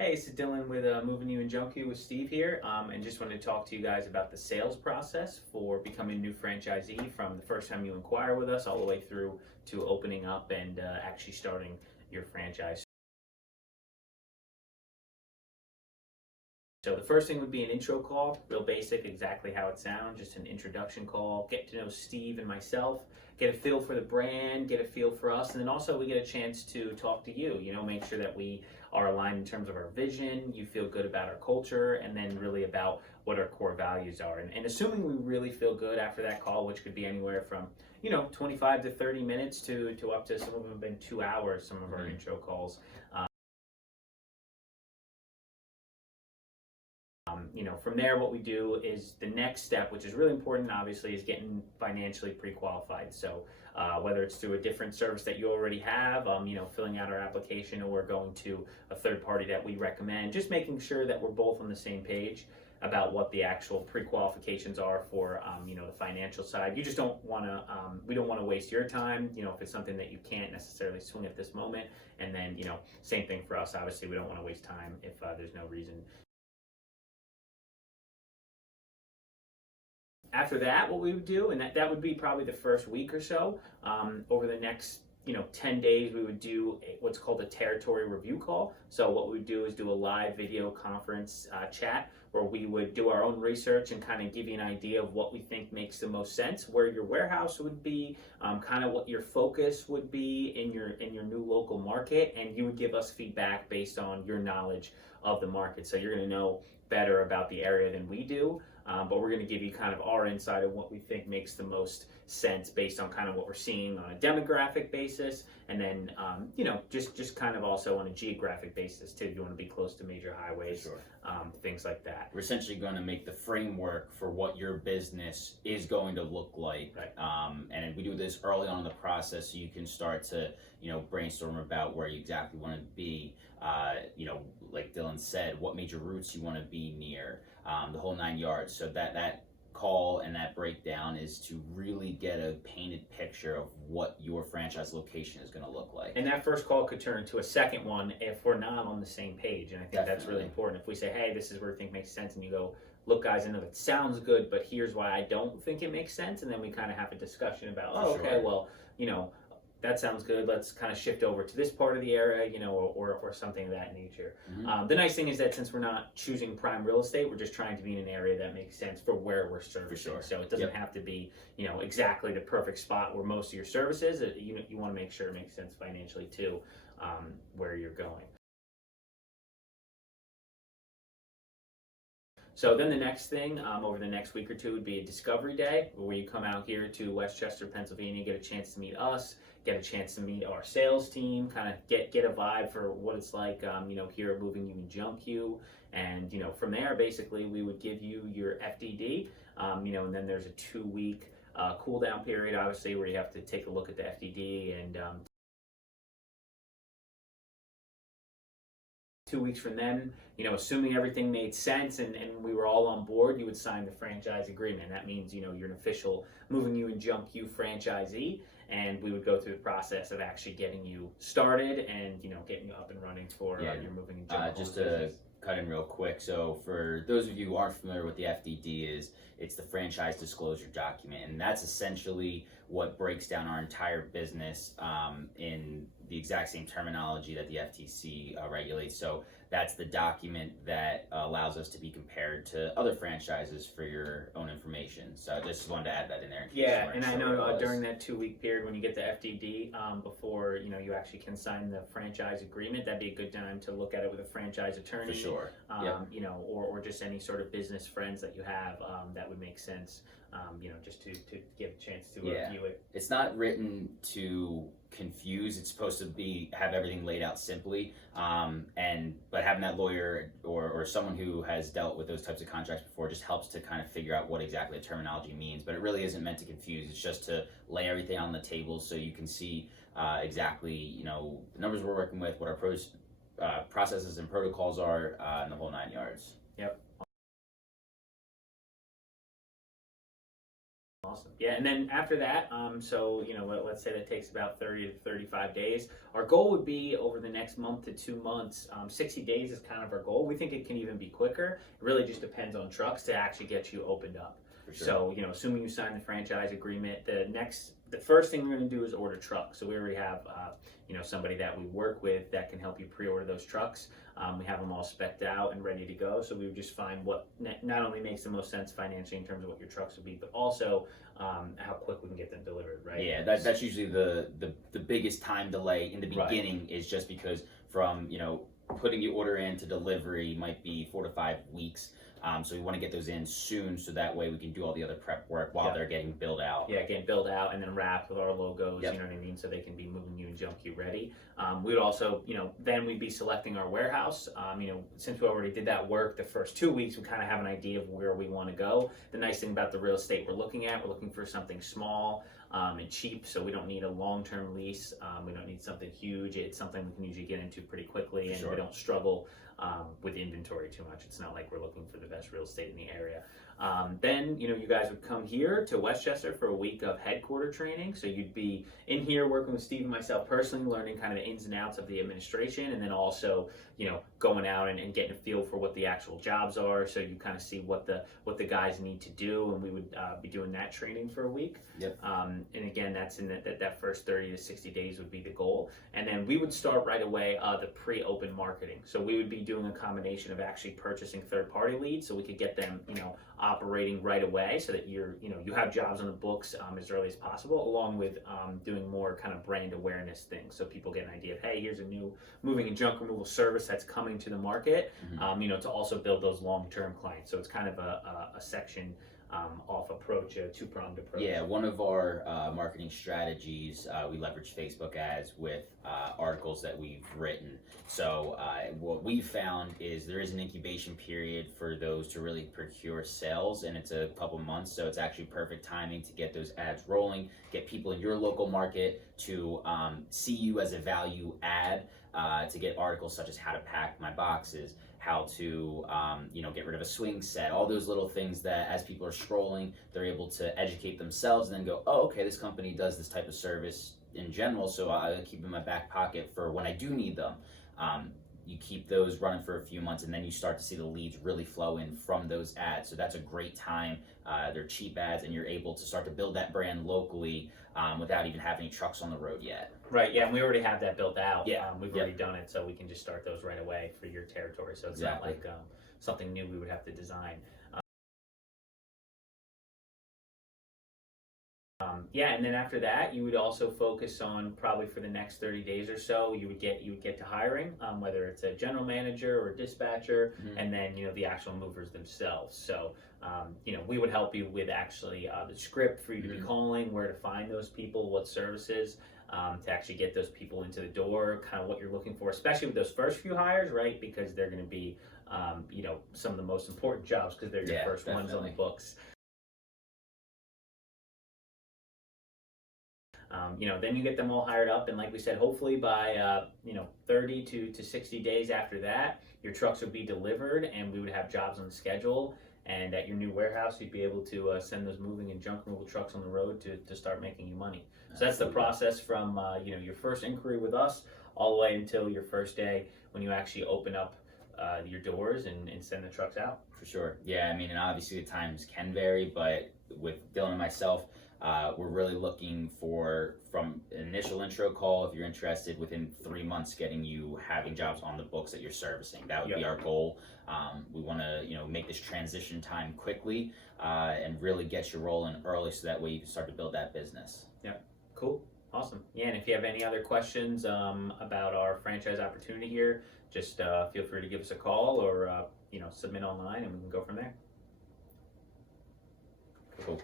Hey, this is Dylan with Moving You and Junkie with Steve here, and just wanted to talk to you guys about the sales process for becoming a new franchisee from the first time you inquire with us all the way through to opening up and actually starting your franchise. So the first thing would be an intro call, real basic, exactly how it sounds, just an introduction call, get to know Steve and myself, get a feel for the brand, get a feel for us, and then also we get a chance to talk to you, make sure that we are aligned in terms of our vision, you feel good about our culture, and then really about what our core values are. And assuming we really feel good after that call, which could be anywhere from 25 to 30 minutes to up to, some of them have been 2 hours, some of our intro calls. From there, what we do is the next step, which is really important, obviously, is getting financially pre-qualified. So whether it's through a different service that you already have, filling out our application, or going to a third party that we recommend, just making sure that we're both on the same page about what the actual pre-qualifications are for, the financial side. You just don't want to, we don't want to waste your time, if it's something that you can't necessarily swing at this moment. And then, same thing for us. Obviously, we don't want to waste time if there's no reason. After that, what we would do, and that would be probably the first week or so, over the next 10 days, we would do what's called a territory review call. So what we would do is do a live video conference chat where we would do our own research and kind of give you an idea of what we think makes the most sense, where your warehouse would be, kind of what your focus would be in your new local market, and you would give us feedback based on your knowledge of the market. So you're going to know better about the area than we do. But we're going to give you kind of our insight of what we think makes the most sense based on kind of what we're seeing on a demographic basis, and then just kind of also on a geographic basis too. You want to be close to major highways, sure. Things like that. We're essentially going to make the framework for what your business is going to look like, right. And we do this early on in the process, so you can start to brainstorm about where you exactly want to be. Like Dylan said, what major routes you want to be near, the whole 9 yards. So that call and that breakdown is to really get a painted picture of what your franchise location is going to look like. And that first call could turn into a second one if we're not on the same page. And I think that's really important. If we say, hey, this is where I think makes sense, and you go, look, guys, I know it sounds good, but here's why I don't think it makes sense. And then we kind of have a discussion about, okay, well, that sounds good. Let's kind of shift over to this part of the area, or something of that nature. Mm-hmm. The nice thing is that since we're not choosing prime real estate, we're just trying to be in an area that makes sense for where we're servicing. Sure. So it doesn't have to be, exactly the perfect spot where most of your service is. You want to make sure it makes sense financially too, where you're going. So then the next thing, over the next week or two, would be a discovery day where you come out here to Westchester, Pennsylvania, get a chance to meet us, get a chance to meet our sales team, kind of get a vibe for what it's like, here at Moving You and Junkie. And, from there, basically, we would give you your FDD, and then there's a 2-week cool down period, obviously, where you have to take a look at the FDD, and 2 weeks from then, assuming everything made sense and we were all on board, you would sign the franchise agreement. That means, you're an official Moving You and Junkie franchisee, and we would go through the process of actually getting you started and, getting you up and running for your Moving and Junkie. Just to cut in real quick, so for those of you who aren't familiar with the FDD it's the franchise disclosure document, and that's essentially what breaks down our entire business in the exact same terminology that the FTC regulates. So that's the document that allows us to be compared to other franchises for your own information. So I just wanted to add that in there. Yeah, and I know during that 2-week period when you get the FDD, before you actually can sign the franchise agreement, that'd be a good time to look at it with a franchise attorney. For sure. Or just any sort of business friends that you have that would make sense. Just to give a chance to review it. It's not written to confuse. It's supposed to have everything laid out simply. But having that lawyer or someone who has dealt with those types of contracts before just helps to kind of figure out what exactly the terminology means. But it really isn't meant to confuse. It's just to lay everything on the table so you can see exactly the numbers we're working with, what our processes and protocols are, and the whole 9 yards. Yep. Awesome. Yeah, and then after that, so let's say that takes about 30 to 35 days. Our goal would be over the next month to 2 months. 60 days is kind of our goal. We think it can even be quicker. It really just depends on trucks to actually get you opened up. For sure. So assuming you sign the franchise agreement, the first thing we're going to do is order trucks. So we already have somebody that we work with that can help you pre-order those trucks. We have them all specced out and ready to go. So we would just find what not only makes the most sense financially in terms of what your trucks would be, but also how quick we can get them delivered, right? Yeah, that's usually the biggest time delay in the beginning, right, is just because from putting the order in to delivery might be 4 to 5 weeks. So we want to get those in soon, so that way we can do all the other prep work while they're getting built out. Yeah, getting built out and then wrapped with our logos, you know what I mean, so they can be moving you and junk you ready. We would also, then we'd be selecting our warehouse. Since we already did that work the first 2 weeks, we kind of have an idea of where we want to go. The nice thing about the real estate we're looking for something small and cheap, so we don't need a long-term lease. We don't need something huge. It's something we can usually get into pretty quickly, and we don't struggle with inventory too much. It's not like we're looking for the best real estate in the area. Then you guys would come here to Westchester for a week of headquarter training. So you'd be in here working with Steve and myself personally, learning kind of the ins and outs of the administration, and then also going out and getting a feel for what the actual jobs are. So you kind of see what the guys need to do, and we would be doing that training for a week. Yep. And again, that's in that first 30 to 60 days would be the goal. And then we would start right away the pre-open marketing. So we would be doing a combination of actually purchasing third-party leads, so we could get them operating right away, so that you have jobs on the books as early as possible, along with doing more kind of brand awareness things, so people get an idea of, hey, here's a new moving and junk removal service that's coming to the market. To also build those long-term clients. So it's kind of a section off approach, a two-pronged approach. Yeah, one of our marketing strategies, we leverage Facebook ads with articles that we've written. So what we've found is there is an incubation period for those to really procure sales, and it's a couple months. So it's actually perfect timing to get those ads rolling, get people in your local market to see you as a value add, to get articles such as how to pack my boxes, how to get rid of a swing set, all those little things that as people are scrolling, they're able to educate themselves and then go, oh, okay, this company does this type of service in general, so I'll keep them in my back pocket for when I do need them. You keep those running for a few months, and then you start to see the leads really flow in from those ads. So that's a great time. They're cheap ads, and you're able to start to build that brand locally without even having any trucks on the road yet. Right, yeah, and we already have that built out. Yeah, we've already done it, so we can just start those right away for your territory. So it's not like something new we would have to design. And then after that, you would also focus on, probably for the next 30 days or so, you would get to hiring, whether it's a general manager or a dispatcher, and then the actual movers themselves. So we would help you with actually the script for you to be calling, where to find those people, what services, to actually get those people into the door, kind of what you're looking for, especially with those first few hires, right? Because they're going to be some of the most important jobs, because they're your first ones on the books. Then you get them all hired up, and like we said, hopefully by 30 to 60 days after that, your trucks would be delivered, and we would have jobs on the schedule. And at your new warehouse, you'd be able to send those moving and junk removal trucks on the road to start making you money. So that's the process from your first inquiry with us all the way until your first day when you actually open up your doors and send the trucks out. For sure. Yeah, I mean, and obviously the times can vary, but with Dylan and myself, we're really looking for, from an initial intro call, if you're interested, within 3 months getting you having jobs on the books that you're servicing. That would be our goal. We want to make this transition time quickly and really get you rolling early, so that way you can start to build that business. Yeah, cool, awesome. Yeah, and if you have any other questions about our franchise opportunity here, just feel free to give us a call or submit online, and we can go from there. Cool.